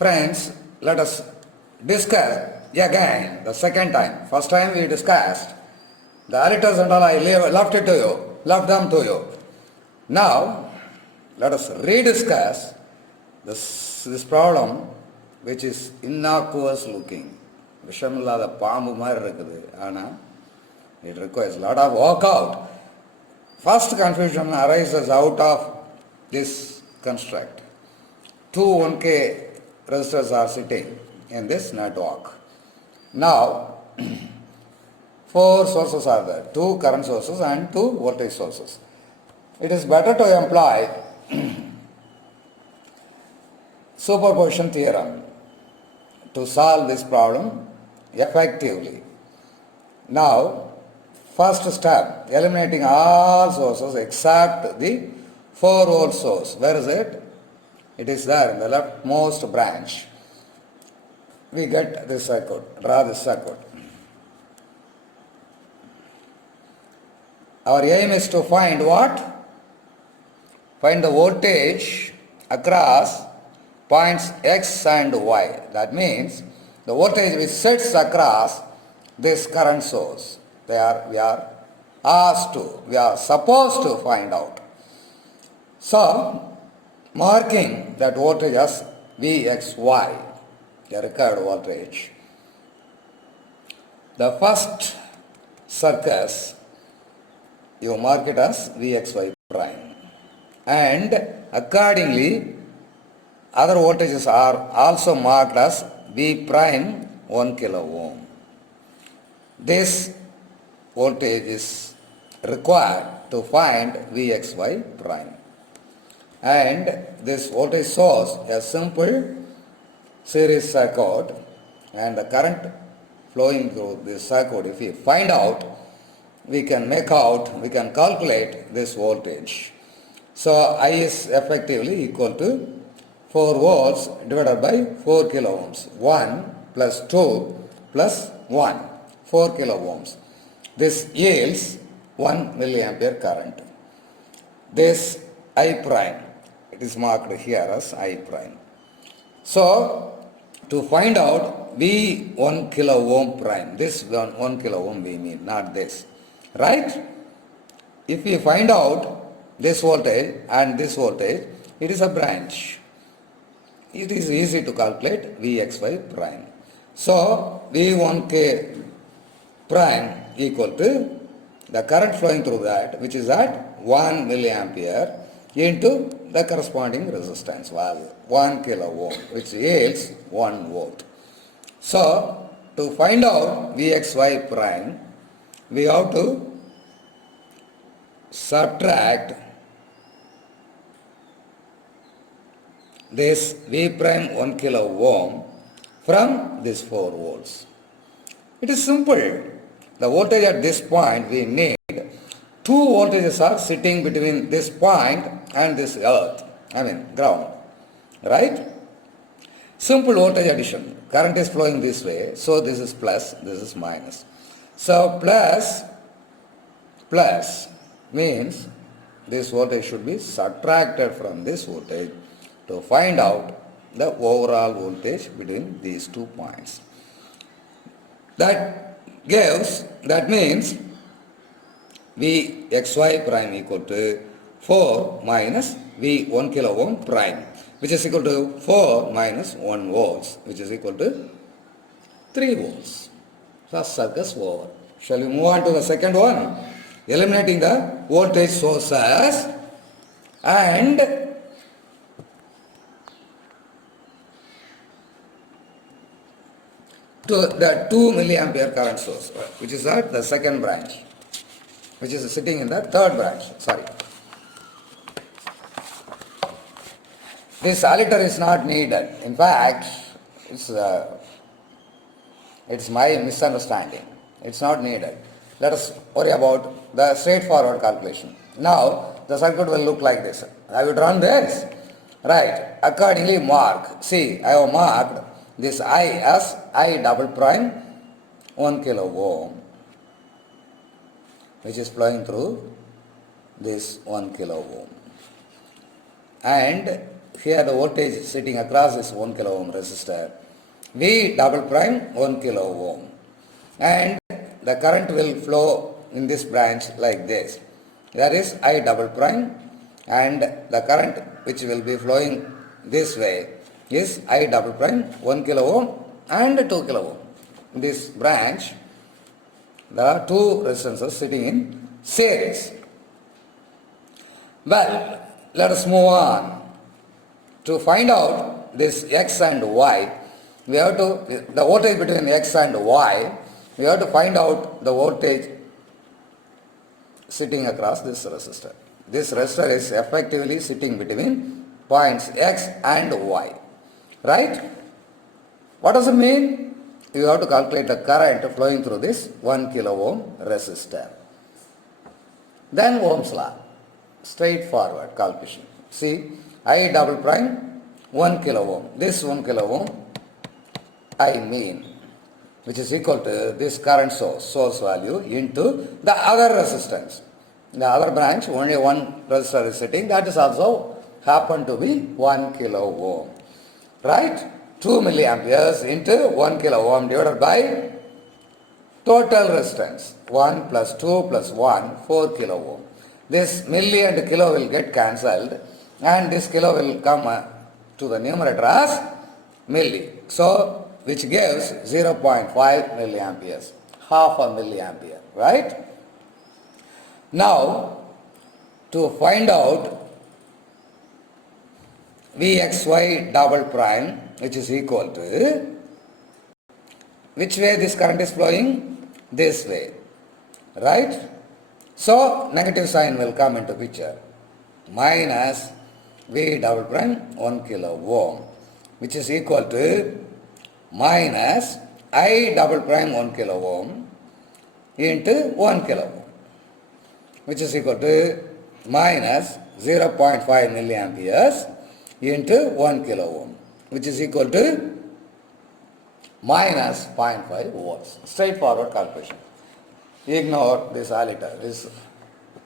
Friends, let us discuss again the second time. First time we discussed the ariters and all I left it to you, left them to you. Now, let us rediscuss this problem which is innocuous looking. விஷமில்லாத பாம்பு மாதிரி இருக்குது ஆனால் it requires a lot of workout. First confusion arises out of this construct. Two 1K resistors are sitting in this network. Now, four sources are there, two current sources and two voltage sources. It is better to employ superposition theorem to solve this problem effectively. Now, first step, eliminating all sources except the 4 volt source. Where is it? It is there in the leftmost branch. We get this circuit, draw this circuit. Our aim is to find what? Find the voltage across points X and Y. That means the voltage which sits across this current source. We are asked to, we are supposed to find out. So, marking that voltage as Vxy, the required voltage. The first circus, you mark it as Vxy prime. And accordingly, other voltages are also marked as V prime 1 kilo ohm. This voltage is required to find Vxy prime. And this voltage source, a simple series circuit, and the current flowing through this circuit, if we find out, we can calculate this voltage. So I is effectively equal to 4 volts divided by 4 kilo ohms. 1 plus 2 plus 1, 4 kilo ohms. This yields 1 milliampere current. This I prime, it is marked here as I prime. So, to find out V 1 kilo ohm prime, this 1 kilo ohm we mean, not this, right? If we find out this voltage and this voltage, it is a branch. It is easy to calculate Vxy prime. So, V1K prime equal to the current flowing through that, which is at 1 milliampere into the corresponding resistance value, 1 kilo ohm, which yields 1 volt. So, to find out Vxy prime, we have to subtract this V prime 1 kilo ohm from this 4 volts. It is simple. The voltage at this point we need, two voltages are sitting between this point and this earth, ground, right? Simple voltage addition. Current is flowing this way, so this is plus, this is minus. So plus means this voltage should be subtracted from this voltage to find out the overall voltage between these 2 points. That means Vxy prime equal to 4 minus V 1 kilo ohm prime, which is equal to 4 minus 1 volts, which is equal to 3 volts. First circus over. Shall we move on to the second one? Eliminating the voltage sources and to the 2 milliampere current source, which is at the second branch, which is sitting in the third branch. This aliter is not needed. In fact, it's my misunderstanding. It's not needed. Let us worry about the straightforward calculation. Now, the circuit will look like this. I will run this. Right. Accordingly mark. See, I have marked this I as I double prime 1 kilo ohm, which is flowing through this 1 kilo ohm. And here the voltage sitting across this 1 kilo ohm resistor, V double prime 1 kilo ohm, and the current will flow in this branch like this. That is I double prime, and the current which will be flowing this way is I double prime 1 kilo ohm and 2 kilo ohm. In this branch, there are two resistances sitting in series. Well, let us move on. To find out this X and Y, we have to, the voltage between X and Y, we have to find out the voltage sitting across this resistor. This resistor is effectively sitting between points X and Y. Right? What does it mean? You have to calculate the current flowing through this 1 kilo ohm resistor. Then Ohm's law. Straightforward calculation. See, I double prime 1 kilo ohm. This 1 kilo ohm I mean, which is equal to this current source value into the other resistance. The other branch, only one resistor is sitting, that is also happen to be 1 kilo ohm. Right? 2 milliamperes into 1 kilo ohm divided by total resistance. 1 plus 2 plus 1, 4 kilo ohm. This milli and kilo will get cancelled, and this kilo will come to the numerator as milli. So, which gives 0.5 milliamperes, half a milliampere, right? Now, to find out Vxy double prime, which is equal to, which way this current is flowing? This way, right? So, negative sign will come into picture, minus V double prime 1 kilo ohm, which is equal to minus I double prime 1 kilo ohm into 1 kilo ohm, which is equal to minus 0.5 milliamperes into 1 kilo ohm, which is equal to minus 0.5 volts. Straightforward calculation. Ignore this aliter. This is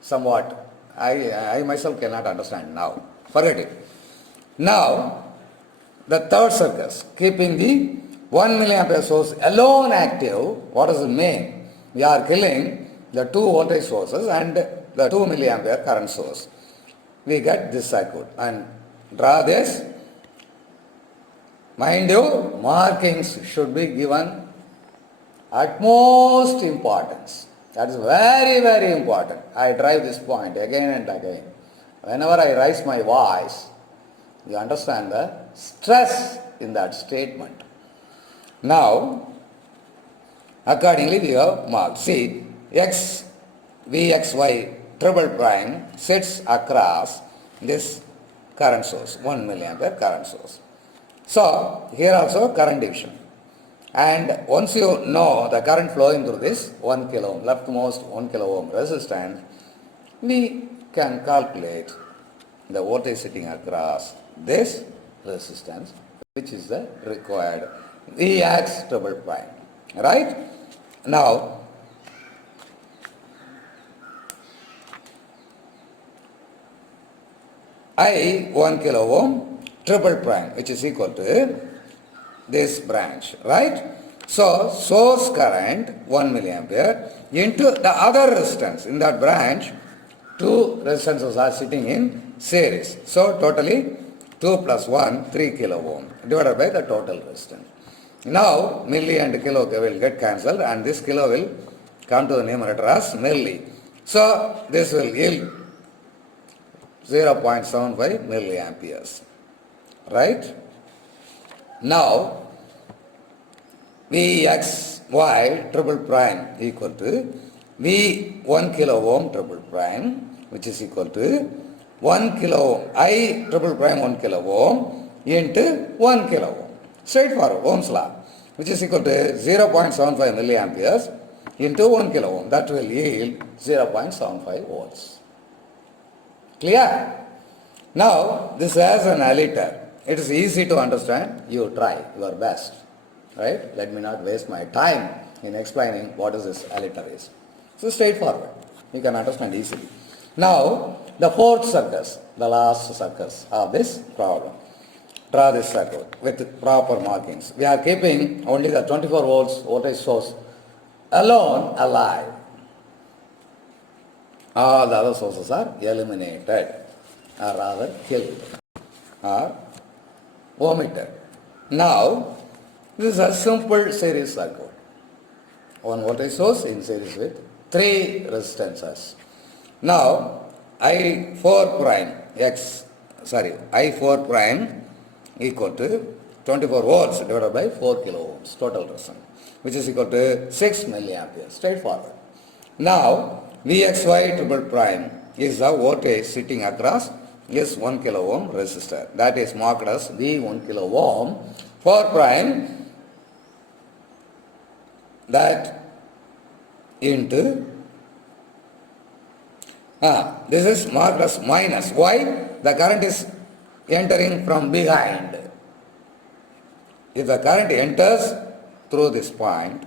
somewhat, I myself cannot understand now. Forget it. Now, the third circus, keeping the 1 milliampere source alone active, what does it mean? We are killing the two voltage sources and the 2 milliampere current source. We get this circuit and draw this. Mind you, markings should be given utmost importance. That is very, very important. I drive this point again and again. Whenever I raise my voice, you understand the stress in that statement. Now, accordingly we have marked. See, X, Vxy triple prime sits across this current source, 1 milliampere current source. So, here also current division. And once you know the current flowing through this 1 kilo ohm, leftmost 1 kilo ohm resistance, we can calculate the voltage sitting across this resistance, which is the required Vx triple prime. Right? Now, I 1 kilo ohm triple prime, which is equal to this branch, right? So, source current 1 milliampere into the other resistance. In that branch, two resistances are sitting in series. So, totally 2 plus 1, 3 kilo ohm divided by the total resistance. Now, milli and kilo will get cancelled and this kilo will come to the numerator as milli. So, this will yield 0.75 milliamperes, right? Now, Vxy triple prime equal to V 1 kilo ohm triple prime, which is equal to 1 kilo I triple prime 1 kilo ohm into 1 kilo ohm. Straightforward, Ohm's law, which is equal to 0.75 milliamperes into 1 kilo ohm. That will yield 0.75 volts. Clear? Now, this has an aliter. It is easy to understand. You try your best. Right? Let me not waste my time in explaining what is this aliter is. So straightforward. You can understand easily. Now, the fourth circus, the last circus of this problem. Draw this circle with proper markings. We are keeping only the 24 volts voltage source alone alive. All the other sources are eliminated, or rather killed, or omitted. Now, this is a simple series circuit. One voltage source in series with 3 resistances. Now, I4 prime equal to 24 volts divided by 4 kilo ohms total resistance, which is equal to 6 milliamperes, straightforward. Now, Vxy triple prime is the voltage sitting across this 1 kilo ohm resistor, that is marked as V1 kilo ohm. 4 prime that into this is marked as minus. Why? The current is entering from behind. If the current enters through this point,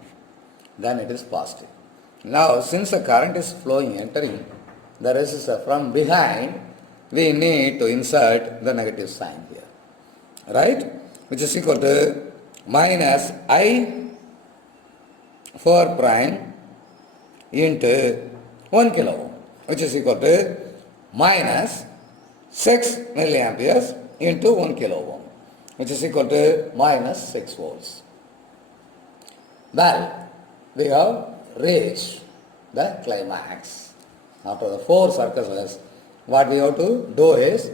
then it is positive. Now, since the current is entering the resistor from behind, we need to insert the negative sign here, right? Which is equal to minus I4 prime into 1 kilo ohm, which is equal to minus 6 milliamperes into 1 kilo ohm, which is equal to minus 6 volts. Well, we have reached the climax. After the 4 circuses, what we have to do is,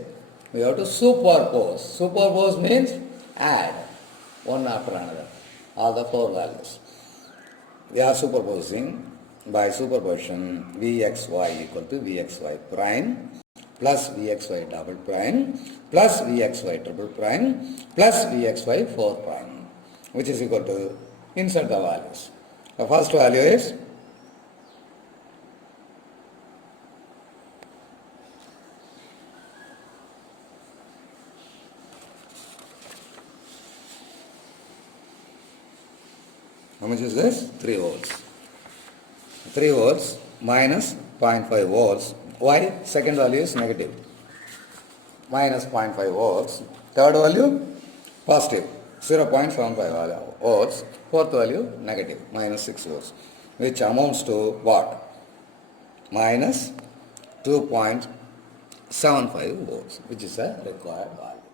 we have to superpose. Superpose means add one after another, all the 4 values. We are superposing. By superposition, Vxy equal to Vxy prime plus Vxy double prime plus Vxy triple prime plus Vxy 4 prime, which is equal to, insert the values. The first value is how much is this? 3 volts. 3 volts minus 0.5 volts. Why? Second value is negative. Minus 0.5 volts. Third value positive. 0.75 volts. Fourth value negative. Minus 6 volts. Which amounts to what? Minus 2.75 volts. Which is a required value.